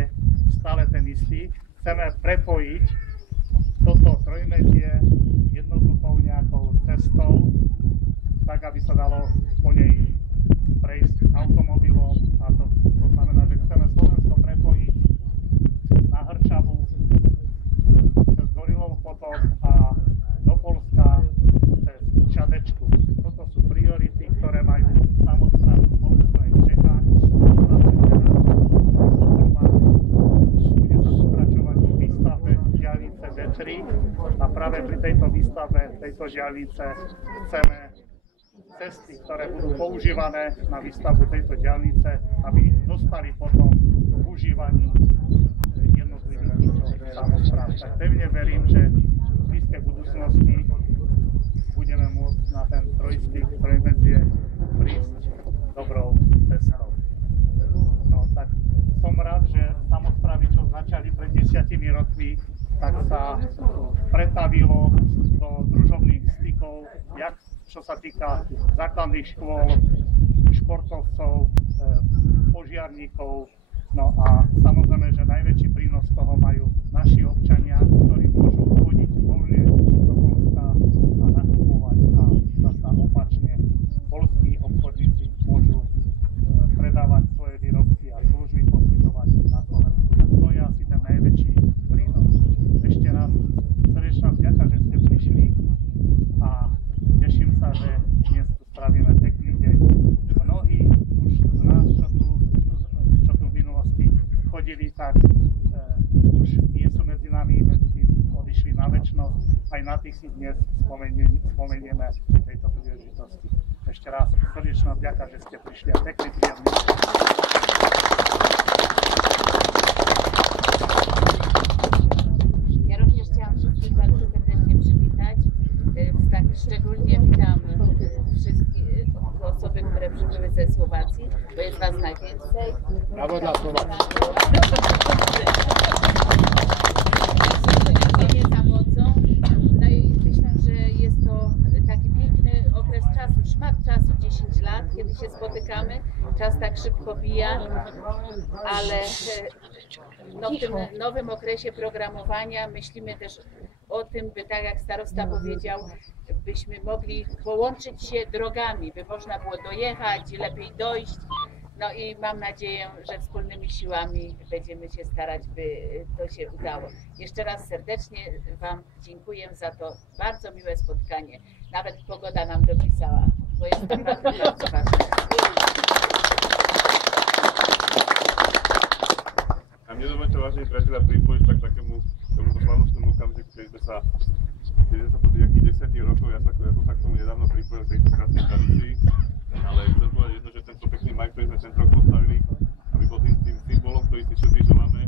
je stále ten istý. Chceme prepojiť toto trojmedzie jednoduchou nejakou cestou, tak aby sa dalo po nej prejsť automobilom, a to znamená, že chceme Slovensko prepojiť na Hrčavu cez Gorilov potok a do Poľska cez Čadečku. Toto sú priority, ktoré majú samosprávy v Poľsku aj v Čechách. A bude sa pokračovať vo výstavbe diaľnice D3 a práve pri tejto výstavbe tejto diaľnice chceme cesty, ktoré budú používané na výstavbu tejto diaľnice, aby dostali potom v užívaní jednotlivých samospráv. Tak pevne verím, že v blízkej budúcnosti budeme môcť na ten trojstyk, trojmedzie prísť dobrou cestou. No tak som rád, že samosprávy, čo začali pred 10 rokmi, tak sa pretavilo do družobných stykov, jak čo sa týka základných škôl, športovcov, požiarníkov. No a samozrejme, že najväčší prínos z toho majú naši občania, ktorí môžu chodiť voľne do Poľska a nakupovať, a zasa opačne poľskí obchodníci môžu predávať svoje výrobky a služby poskytovať na Slovensku. Tak to je asi ten najväčší prínos. Ešte raz srdečná vďaka, že ste prišli a teším sa, že dnes tu spravíme pekný deň. Mnohí už z nás, čo tu v minulosti chodili, tak už nie sú medzi nami, medzi tým odišli na večnosť. Aj na tých si dnes spomenieme v tejto príležitosti. Ešte raz srdečná vďaka, že ste prišli a pekný príjemný. Ja również chciałam wszystkich bardzo serdecznie przywitać. Tak szczególnie witam wszystkie osoby, które przybyły ze Słowacji, bo jest Was najwięcej. Brawo dla Słowacji. Nie zawodzą. No i myślę, że jest to taki piękny okres czasu, szmat czasu, 10 lat, kiedy się spotykamy. Czas tak szybko mija, ale no, w tym nowym okresie programowania myślimy też o tym, by tak jak starosta powiedział, byśmy mogli połączyć się drogami, by można było dojechać, lepiej dojść. No i mam nadzieję, że wspólnymi siłami będziemy się starać, by to się udało. Jeszcze raz serdecznie Wam dziękuję za to bardzo miłe spotkanie. Nawet pogoda nam dopisała, bo jest naprawdę bardzo ważne. A mne dovolte, vážení priatelia, pripojiť sa k tomuto slavnostnému okamžiku, keď sme sa po nejakých 10 rokov, ja som sa k tomu nedávno pripojil k tejto krásnej tradícii, ale chcem povedať jedno, že tento pekný majk, ktorý sme tento rok postavili, aby bol tým symbolom, ktorý si všetci želáme,